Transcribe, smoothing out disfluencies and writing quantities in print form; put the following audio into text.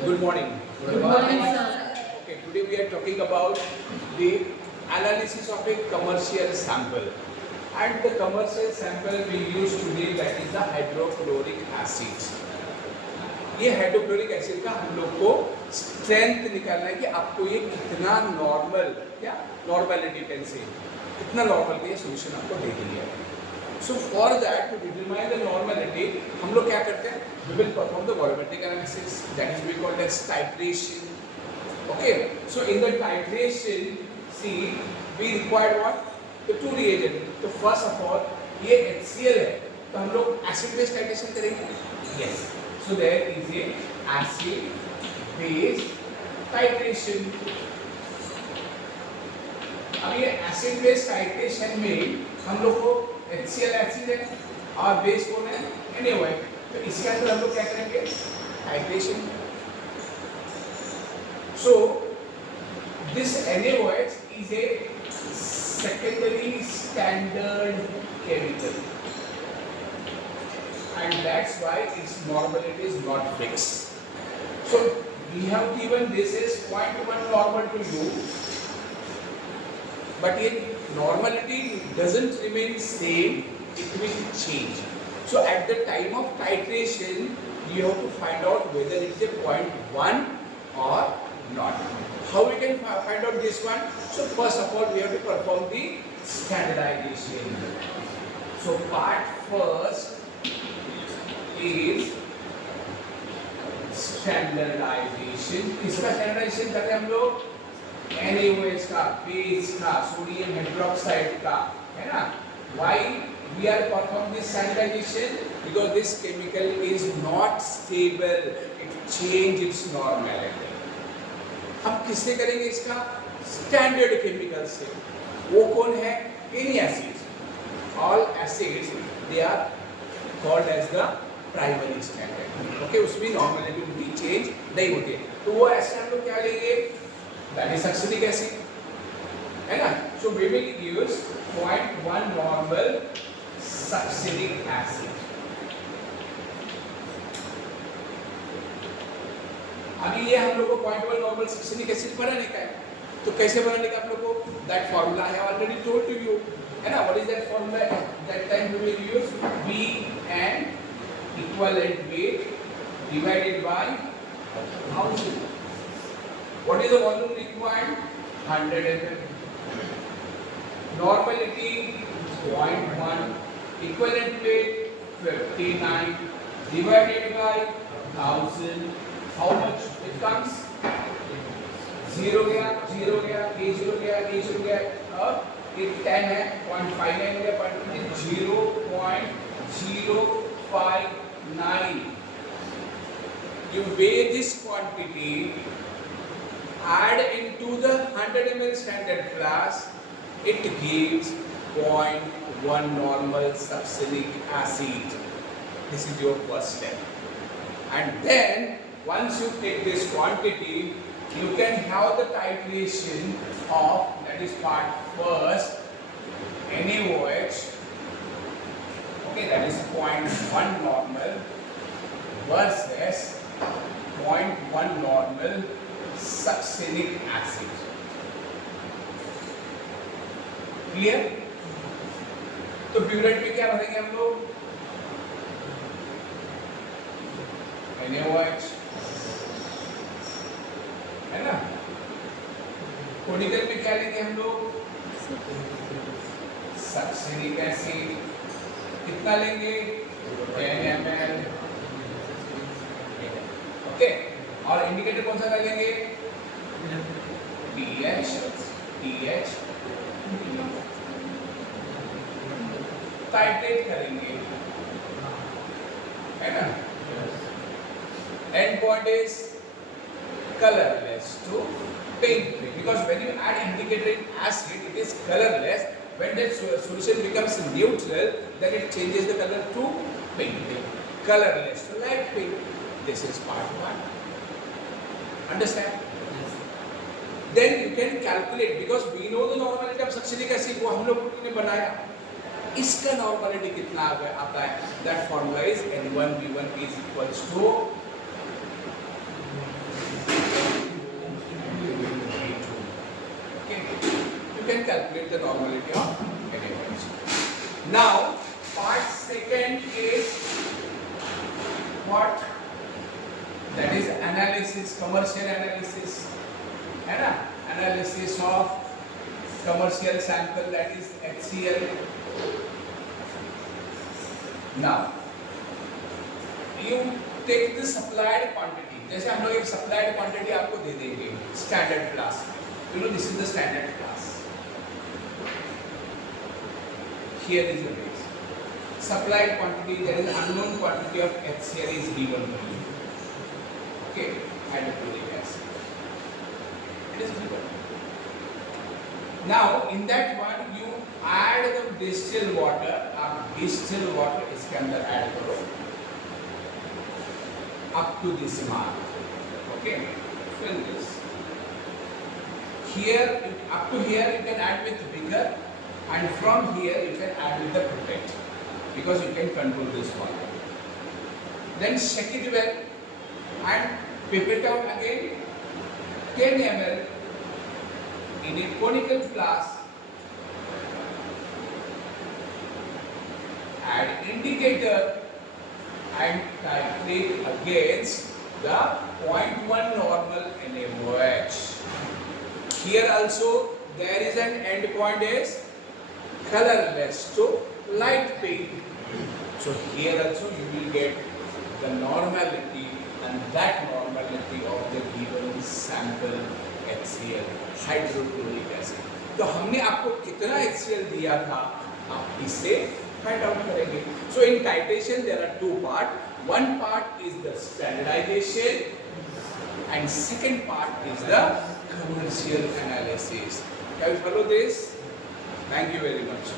Good morning. Good morning, sir. Okay, today we are talking about the analysis of a commercial sample. And the commercial sample we use today, that is the hydrochloric acid. ये hydrochloric acid का हम लोग को strength निकालना है कि आपको ये कितना नॉर्मल, क्या नॉर्मेलिटी कैन से कितना नॉर्मल का ये सोल्यूशन आपको दे दिया है. So for that, to determine the normality, हम लोग क्या करते हैं? We will perform the volumetric analysis, that is we call as titration. Okay. So in the titration, see, we require what? The two reagent. तो first of all, ये HCL है, तो हम लोग acid base titration करेंगे. Yes. So there is a acid base titration. अब ये acid base titration में हम लोग को HCl एसिड है और बेस कौन है? NaOH. तो इसके अंदर हम लोग क्या करेंगे? Titration. So this NaOH is a secondary standard chemical, and that's why its normality is not fixed. So we have given this is 0.1 normal to you, but in normality doesn't remain same, it will change. So at the time of titration, you have to find out whether it is a 0.1 or not. How we can find out this one? So first of all, we have to perform the standardization. So part first is standardization. किसका standardization करते हैं हम लोग? NaOH का, base का, sodium hydroxide का, है ना? Why we are performing this standardization? Because this chemical is not stable, it change its normality. हम किससे करेंगे इसका? स्टैंडर्ड केमिकल से. वो कौन है? Any acids. All acids they are called as the primary standard. Okay, उसमें normality भी change नहीं होती है. तो वो एसिड हम लोग क्या लेंगे? That is succinic acid, है ना? So we will use 0.1 normal succinic acid. अभी ये हम लोग को 0.1 normal succinic acid बनाने का है. तो कैसे बनाने का आप लोग को? That formula I have already told to you, है ना? What is that formula? That time we will use V and equivalent weight divided by 1000. What is the volume required? 100 ml. Normality 0.1. Equivalent weight 59 divided by 1000. How much it comes? 0 गया, 0 गया, A 0 गया, A 0 गया. अब ये 10 है, 0.59 गया, 0.059. You weigh this quantity, add into the 100 ml standard flask, it gives 0.1 normal succinic acid. This is your first step. And then once you take this quantity, you can have the titration of, that is part first, NaOH. Okay, that is 0.1 normal versus 0.1 normal succinic acid. Clear? तो burette में क्या भरेंगे हम लोग? NaOH, है ना? Conical में क्या लेंगे हम लोग? Succinic acid. कितना लेंगे? 10 ml. ओके. और इंडिकेटर कौन सा लगेंगे? TH. टाइट्रेट करेंगे, है ना? End point is colorless to paint free, because when you add indicator in acid, it is colorless. When that solution becomes neutral, then it changes the color to pink. Colorless to light pink. This is part 1. Understand? Then you can calculate, because we know the normality of succinic acid, वो हम लोग ने बनाया. इसका normality कितना आता है? That formula is N1V1 is equals to can calculate the normality of NaOH. Now, part second is what? That is analysis, commercial analysis. है ना? Analysis of commercial sample, that is HCL. Now, you take the supplied quantity. जैसे हम लोग एक supplied quantity आपको दे देंगे standard class. You know, this is the standard class. Here is the base. Supplied quantity, there is unknown quantity of HCl is given to you. Okay, hydrochloric acid. It is given. Now, in that one, you add the distilled water. आप distilled water इसके अंदर add करो up to this mark. Okay, fill this. Here, up to here, you can add with vigor, and from here you can add with the protect, because you can control this one. Then shake it well and pip it out again. 10 ml in a conical flask. Add indicator and titrate against the 0.1 normal NaOH. Here also there is an end point is colorless to light pink. So here also you will get the normality, and that normality of the given sample HCl, hydrochloric acid. तो हमने आपको कितना HCl दिया था, आप इससे find out करेंगे. So in titration there are two parts. One part is the standardization and second part is the commercial analysis. Can you follow this? Thank you very much.